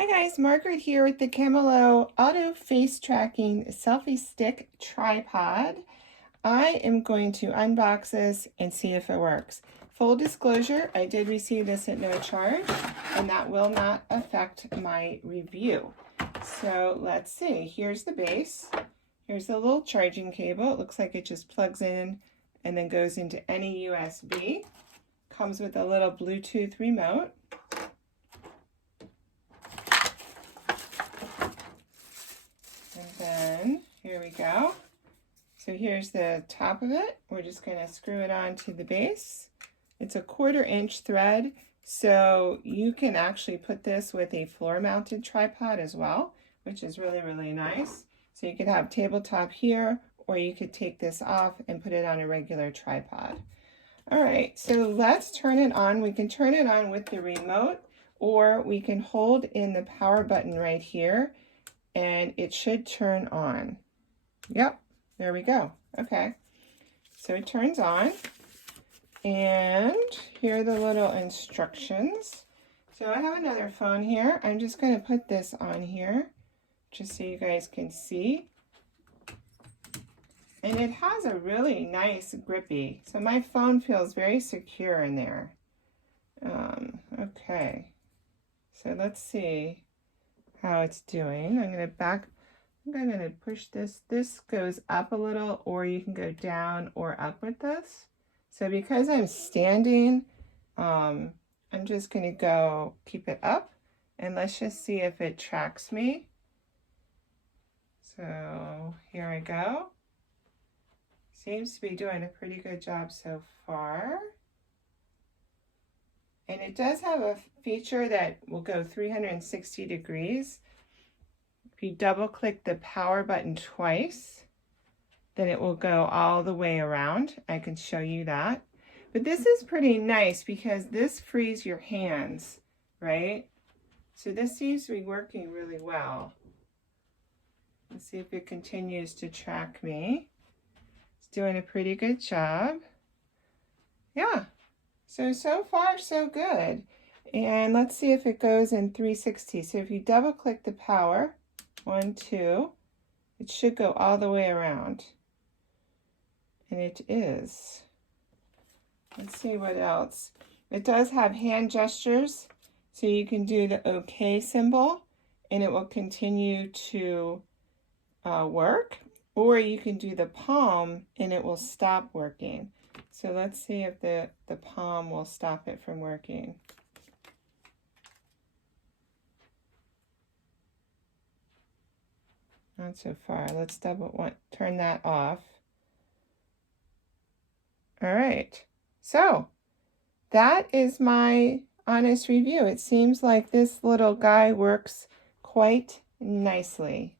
Hi guys, Margaret here with the Camolo Auto Face Tracking Selfie Stick Tripod. I am going to unbox this and see if it works. Full disclosure, I did receive this at no charge, and that will not affect my review. So let's see, here's the base. Here's the little charging cable. It looks like it just plugs in and then goes into any USB. Comes with a little Bluetooth remote. And then here we go. So here's the top of it. We're just going to screw it on to the base. It's a 1/4 inch thread, so you can actually put this with a floor mounted tripod as well, which is really, really nice. So you could have tabletop here, or you could take this off and put it on a regular tripod. All right, so let's turn it on. We can turn it on with the remote, or we can hold in the power button right here, and it should turn on. Yep, there we go. Okay, so it turns on, and here are the little instructions. So I have another phone here. I'm just going to put this on here just so you guys can see. And it has a really nice grippy, so my phone feels very secure in there. Okay, so let's see how it's doing. I'm going to push this. This goes up a little, or you can go down or up with this. So because I'm standing, I'm just going to keep it up, and let's just see if it tracks me. So here I go. Seems to be doing a pretty good job so far. And it does have a feature that will go 360 degrees. If you double click the power button twice, then it will go all the way around. I can show you that. But this is pretty nice because this frees your hands, right? So this seems to be working really well. Let's see if it continues to track me. It's doing a pretty good job. Yeah, so far so good. And let's see if it goes in 360. So if you double click the power, 1, 2, it should go all the way around. And it is. Let's see what else. It does have hand gestures, so you can do the OK symbol, and it will continue to work. Or you can do the palm, and it will stop working. So let's see if the palm will stop it from working. Not so far. Let's turn that off. All right. So that is my honest review. It seems like this little guy works quite nicely.